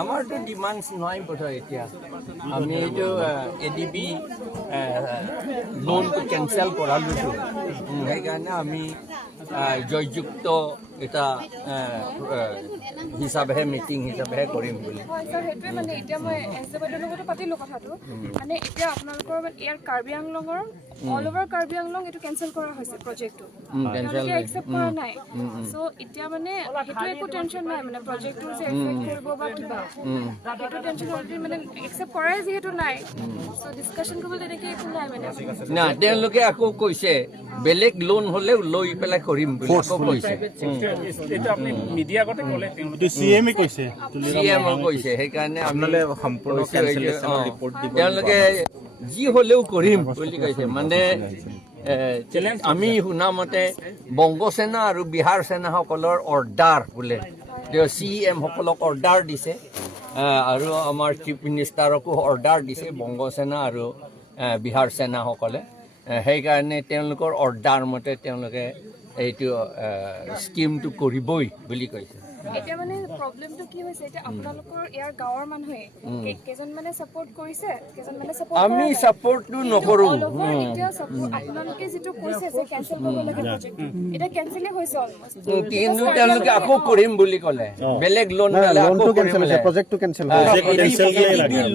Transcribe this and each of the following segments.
আমাৰতো ডিমাণ্ডছ নাই বোধহয় এতিয়া আমি এইটো এডিবি লোনটো কেঞ্চেল কৰালোতো সেইকাৰণে আমি জয়যুক্ত এটা হিচাপেহে মিটিং হিচাপেহে কৰিম বুলি হয় স্যাৰ সেইটোৱে মানে এতিয়া মই এছ বাইদেউৰ লগতো পাতিলোঁ কথাটো মানে এতিয়া আপোনালোকৰ ইয়াৰ কাৰ্বি আংলঙৰ অল অভাৰ কাৰ্বি আংলং এইটো কেঞ্চেল কৰা হৈছে প্ৰজেক্টটো তেওঁলোকে একচেপ্ট কৰা নাই চ' এতিয়া মানে সেইটো একো টেনশ্যন নাই মানে প্ৰজেক্টটো যে এফেক্ট কৰিব বা কিবা সেইটো টেনশ্যন অলৰেডি মানে একচেপ্ট কৰাই যিহেতু নাই চ' ডিছকাশ্যন কৰিবলৈ তেনেকৈ একো নাই মানে না তেওঁলোকে আকৌ কৈছে বেলেগ লোন হ'লেও লৈ পেলাই কৰিম বুলি আকৌ কৈছে চিএমে কৈছে সেইকাৰণে তেওঁলোকে যি হ'লেও কৰিম বুলি কৈছে মানে আমি শুনা মতে বংগসেনা আৰু বিহাৰ সেনাসকলৰ অৰ্ডাৰ বোলে CM সকলক অৰ্ডাৰ দিছে আৰু আমাৰ চিফ মিনিষ্টাৰকো অৰ্ডাৰ দিছে বংগসেনা আৰু বিহাৰ সেনাসকলে সেইকাৰণে তেওঁলোকৰ অৰ্ডাৰ মতে তেওঁলোকে এইটো স্কিমটো কৰিবই বুলি কৈছে এতিয়া মানে প্ৰব্লেমটো কি হৈছে এতিয়া আপোনালোকৰ ইয়াৰ গাঁৱৰ মানুহে কেইজন মানে সাপোৰ্ট কৰিছে কেইজন মানে সাপোৰ্ট আমি সাপোৰ্টটো নকৰো এতিয়া আপোনালোকে যেটো কৈছে যে কেনসেল কৰিব লাগে প্ৰজেক্টটো এটা কেনসেলে হৈছে অলমোস্ট কিন্তু তেওঁলোকে আকৌ কৰিম বুলি ক'লে বেলেগ লোন লোনটো কেনসেল হৈছে প্ৰজেক্টটো কেনসেল হৈছে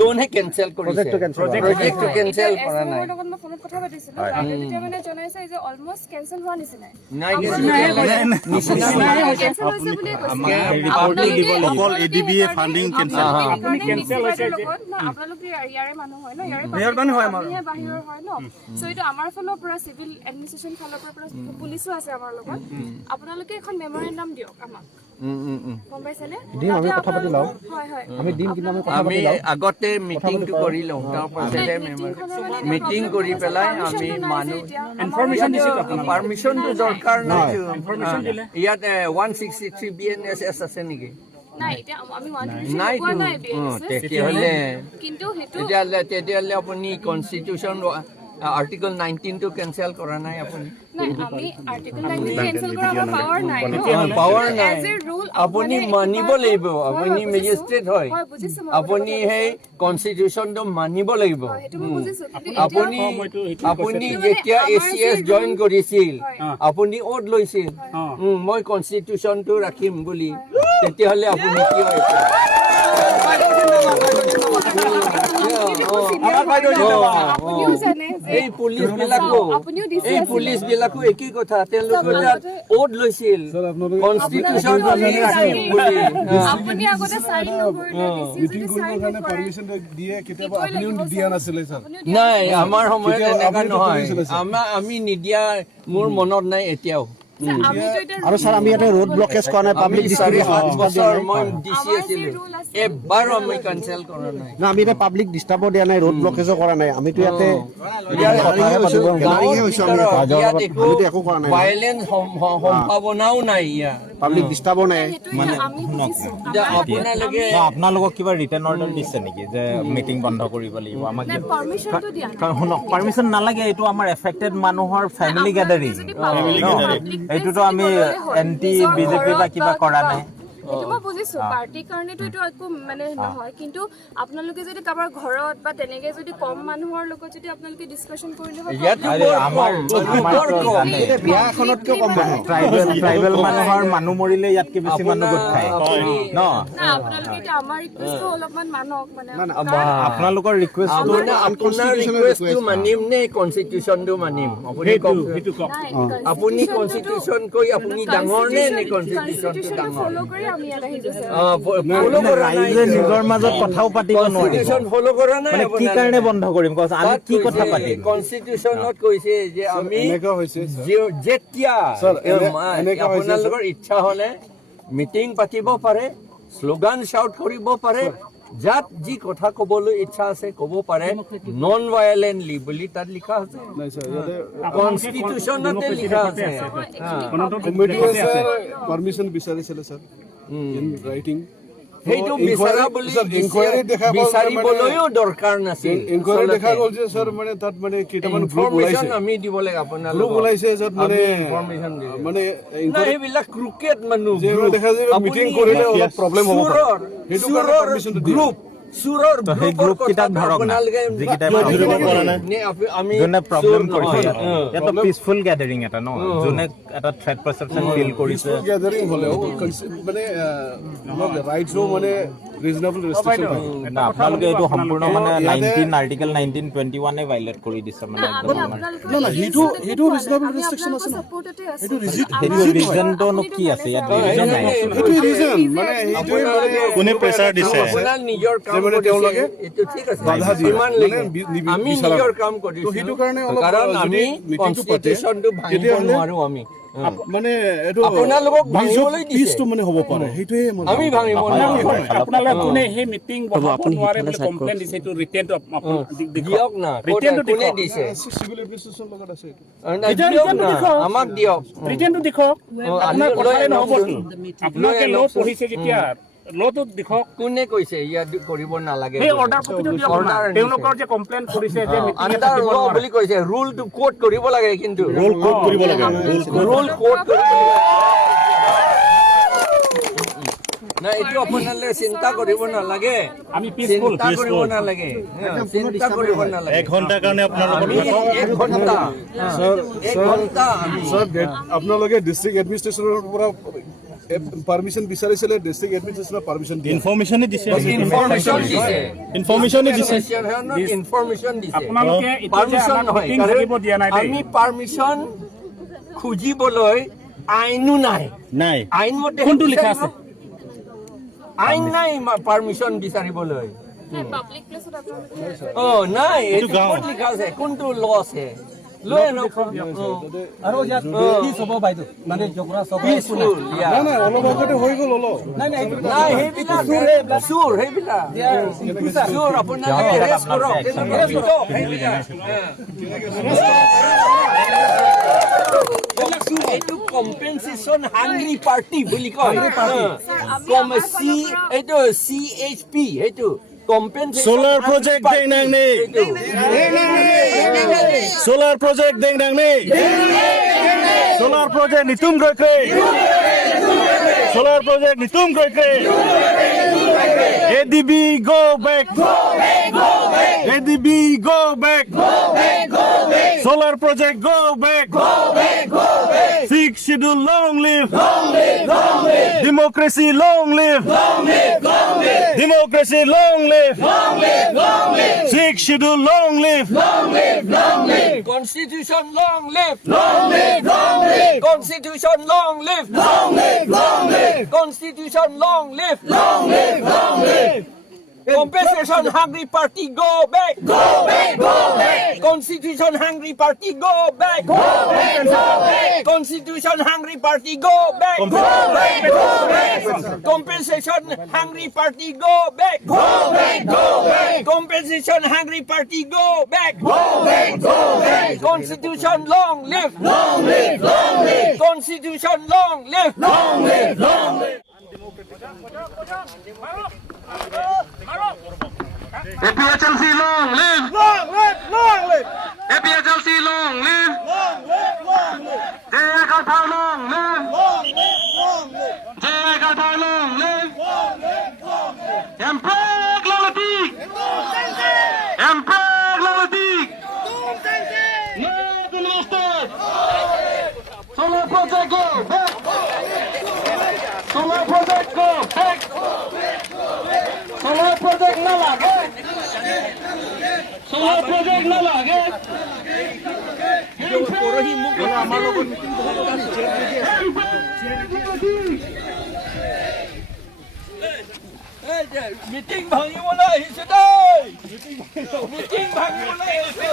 লোনহে কেনসেল কৰিছে প্ৰজেক্টটো কেনসেল কৰা নাই লগত মই ফোনত কথা পাতিছিলো আৰু তেতিয়া মানে জনাইছে যে অলমোস্ট কেনসেল হোৱা নিচিনাই নাই কেনসেল হৈছে বুলি কৈছে অকল এডিবিএ ফান্ডিং কেনসেল হৈছে আপোনালোকে ইয়াৰে মানুহ হয় ন ইয়াৰে মানুহ হয় বাহিৰৰ হয় ন সো এইটো আমাৰ ফালৰ পৰা সিভিল এডমিনিষ্ট্ৰেশ্যন ফালৰ পৰা পুলিচো আছে আমাৰ লগত আপোনালোকে এখন মেমৰেণ্ডাম দিয়ক আমাক গম পাইছেনে দিম আমি কথা পাতি লওঁ হয় হয় আমি দিম কিন্তু আমি কথা আমি পাতি লওঁ আগতে মিটিংটো কৰি লওঁ তাৰ পাছতে মিটিং কৰি পেলাই আমি মানুহ ইনফৰমেশ্যন পাৰ্মিশ্যনটো দৰকাৰ নাই ইয়াত 163 BNSS আছে নেকি নাই এতিয়া আমি নাই তেতিয়াহ'লে কিন্তু হেতু তেতিয়াহ'লে আপুনি কনষ্টিটিউশ্যন আৰ্টিকল 19 টো কেনসেল কৰা নাই আপুনি নাই আমি আৰ্টিকল 19 কেনসেল কৰা আমাৰ পাৱাৰ নাই পাৱাৰ নাই এজ এ ৰুল আপুনি মানিব লাগিব আপুনি মেজিষ্ট্ৰেট হয় বুজিছো আপুনি সেই কনষ্টিটিউশ্যনটো মানিব লাগিব সেইটো মই বুজিছো কিন্তু আপুনি যেতিয়া ACS জইন কৰিছিল আপুনি ওত লৈছিল মই কনষ্টিটিউশ্যনটো ৰাখিম বুলি তেতিয়াহ'লে আপুনি কি হয় এই পুলিচ বিলাকো একেই কথা তেওঁলোকে ওত লৈছিল কনষ্টিটিউশ্যন ৰাখিম বুলি আপুনি আগতে সাইন নকৰিলে পাৰমিশন দিয়ে কেতিয়াবা আপুনিও দিয়া নাছিলে স্যাৰ নাই আমাৰ সময়ত এনেকা নহয় আমি নিদিয়া মোৰ মনত নাই এতিয়াও আৰু স্যাৰ আমি ইয়াতে ৰোড ব্লকেজ কৰা নাই পাব্লিক বছৰ মই ডিচি আছিলো এবাৰো আমি কেনসেল কৰা নাই না আমি এতিয়া পাব্লিক ডিস্টাৰ্বো দিয়া নাই ৰোড ব্লকেজো কৰা নাই আমিতো ইয়াতে একো কৰা নাই ভাইলেন্স সম্ভাৱনাও নাই ইয়াত পাব্লিক ডিস্টাৰ্বো নাই মানে আমি বুজিছো আপোনালোকে আপোনালোকক কিবা ৰিটাৰ্ণ অৰ্ডাৰ দিছে নেকি যে মিটিং বন্ধ কৰিব লাগিব আমাক পাৰমিশনটো দিয়া শুনক পাৰমিশন নালাগে এইটো আমাৰ এফেক্টেড মানুহৰ ফেমিলি গেদাৰিং এইটোতো আমি এন্টি বিজেপি বা কিবা কৰা নাই সেইটো মই বুজিছো পাৰ্টিৰ কাৰণেতো এইটো একো মানে নহয় কিন্তু আপোনালোকে যদি কাৰোবাৰ ঘৰত বা তেনেকে যদি কম মানুহৰ লগত যদি আপোনালোকে ডিছকাশ্যন কৰিলে হয় বিয়া এখনতকৈ কম মানুহ ট্ৰাইবেল মানুহৰ মানুহ মৰিলে ইয়াতকে বেছি মানুহ গোট খায় ন আপোনালোকে এতিয়া আমাৰ ৰিকুৱেষ্টটো অলপমান মানক মানে আপোনালোকৰ ৰিকুৱেষ্টটো আপোনাৰ ৰিকুৱেষ্টটো মানিম নে কনষ্টিটিউশ্যনটো মানিম আপুনি কনষ্টিটিউশ্যন কৈ আপুনি ডাঙৰ নে কনষ্টিটিউশ্যনটো ডাঙৰ ফলো কৰি আমি ইয়াত আহিছো ৰাইজে নিজৰ মাজত কথাও পাতিব নোৱাৰিব ফলো কৰা নাই মানে কি কাৰণে বন্ধ কৰিম কওকচোন আমি কি কথা পাতিম কনষ্টিটিউশ্যনত কৈছে যে আমি যেতিয়া আপোনালোকৰ ইচ্ছা হলে মিটিং পাতিব পাৰে শ্লোগান শাউট কৰিব পাৰে যাত যি কথা ক'বলৈ ইচ্ছা আছে ক'ব পাৰে নন ভায়োলেন্টলি বুলি তাত লিখা আছে কনষ্টিটিউশ্যনতে লিখা আছে কমিটিয়ে পাৰমিশন বিচাৰিছিলে স্যাৰ ইন ৰাইটিং সেইটো বিচাৰা বুলি ইনকুৱাৰী দেখা গ'ল বিচাৰিবলৈও দৰকাৰ নাছিল ইনকুৱাৰী দেখা গ'ল যে স্যাৰ মানে তাত মানে কেইটামান গ্ৰুপ ওলাইছে ইনফৰমেশ্যন আমি দিব লাগে আপোনালোকক গ্ৰুপ ওলাইছে য'ত মানে ইনফৰমেশ্যন দিব মানে না এইবিলাক ক্ৰিকেট মানুহ যে দেখা যায় মিটিং কৰিলে অলপ প্ৰব্লেম হ'ব পাৰে সেইটো কাৰণে পাৰমিশনটো দিয়ে গ্ৰুপ চুৰৰ সেই গ্ৰুপ কিটাক ধৰক না যিকিটাই আমি যোনে প্ৰব্লেম কৰিছে এটা পিসফুল গ্যাদাৰিং এটা ন যোনে এটা থ্ৰেট পাৰসেপশন ফিল কৰিছে গ্যাদাৰিং হ'লেও মানে ৰাইটসও মানে ৰিজনেবল ৰেষ্ট্ৰিকশন থাকে না আপোনালোকে এইটো সম্পূৰ্ণ মানে 19 আৰ্টিকেল 1921 এ ভাইলেট কৰি দিছে মানে একদম না সেইটো ৰিজনেবল ৰেষ্ট্ৰিকশন আছে না সেইটো ৰিজনটো কি আছে ইয়াত ৰিজন নাই সেইটো ৰিজন মানে সেইটো মানে কোনে প্ৰেছাৰ দিছে আপোনাৰ নিজৰ কাম মানে তেওঁলোকে এইটো ঠিক আছে বাধা দিয়ে ইমান মানে আমি নিজৰ কাম কৰিছো সেইটো কাৰণে অলপ কাৰণ আমি মিটিংটো পাতে কনষ্টিটিউচনটো ভাঙিব নোৱাৰো আমি মানে এইটো আপোনালোকক ভাঙিবলৈ দিছে পিছটো মানে হ'ব পাৰে সেইটোৱে আমি ভাঙিব নোৱাৰো আপোনালোকে কোনে সেই মিটিং বহাব নোৱাৰে বুলি কমপ্লেইন দিছে এইটো ৰিটেনটো দিয়ক না ৰিটেনটো কোনে দিছে চিভিল এডমিনিষ্ট্ৰেশ্যন লগত আছে দিয়ক না আমাক দিয়ক ৰিটেনটো দেখক আপোনাৰ কথাই নহ'বতো আপোনালোকে ল পঢ়িছে যেতিয়া লটো দেখক কোনে কৈছে ইয়াত কৰিব নালাগে সেই অৰ্ডাৰ কপিটো দিয়ক তেওঁলোকৰ যে কমপ্লেইন কৰিছে যে আণ্ডাৰ ল বুলি কৈছে ৰুলটো কোড কৰিব লাগে কিন্তু ৰোল কোড কৰিব লাগে ৰুল কোড না এইটো আপোনালোকে চিন্তা কৰিব নালাগে আমি পিছফুল চিন্তা কৰিব নালাগে চিন্তা কৰিব নালাগে 1 ঘণ্টাৰ কাৰণে আপোনালোকৰ আমি 1 ঘণ্টা স্যাৰ আপোনালোকে ডিস্ট্ৰিক্ট এডমিনিষ্ট্ৰেশ্যনৰ পৰা পাৰমিশন বিচাৰিছিলে ডিস্ট্ৰিক্ট এডমিনিষ্ট্ৰেশ্যনৰ পাৰমিশন দিয়ে ইনফৰমেশ্যনে দিছে ইনফৰমেশ্যন দিছে আপোনালোকে পাৰমিশন নহয় থাকিব দিয়া নাই আমি পাৰমিশন খুজিবলৈ আইনো নাই নাই আইন মতে কোনটো লিখা আছে আইন নাই পাৰমিশন বিচাৰিবলৈ পাব্লিক প্লেছত আপোনালোকে অ নাই এইটো গাঁও। ক'ত লিখা আছে কোনটো ল আছে লৈ আৰু ইয়াত কি হ'ব বাইদেউ মানে জগৰা চব পিছফুল নাই নাই অলপ আগতে হৈ গ'ল অলপ নাই নাই এইটো নাই সেইবিলাক চুৰ সেইবিলাক চুৰ আপোনালোকে এৰেষ্ট কৰক এইটো কম্পেনচেশ্যন হাংৰি পাৰ্টি বুলি কয় এইটো CHP এইটো Solar project deng nang ni. Solar project deng nang ni. Solar project ni tum goi kre. Solar project ni tum goi kre. ADB go back. ADB go back. Solar project go back. Sixth schedule long live. Democracy long live. Democracy long live. Sixth schedule long live. Constitution long live. Constitution long live. Constitution long live. Compensation hungry party go back. Constitution hungry party go back. Constitution hungry party go back. Compensation hungry party go back. Compensation hungry party go back. Constitution long live. Constitution long live. APHLC long live! APHLC long live! Jai Kathar long live! Jai Kathar long live! Emperor Lalatik! Emperor Lalatik! No to listed! Solar project go back! Solar project go back! Solar project na lage. Solar project na lage. Meeting ভাঙিবলৈ আহিছে দেই meeting ভাঙিবলৈ আহিছে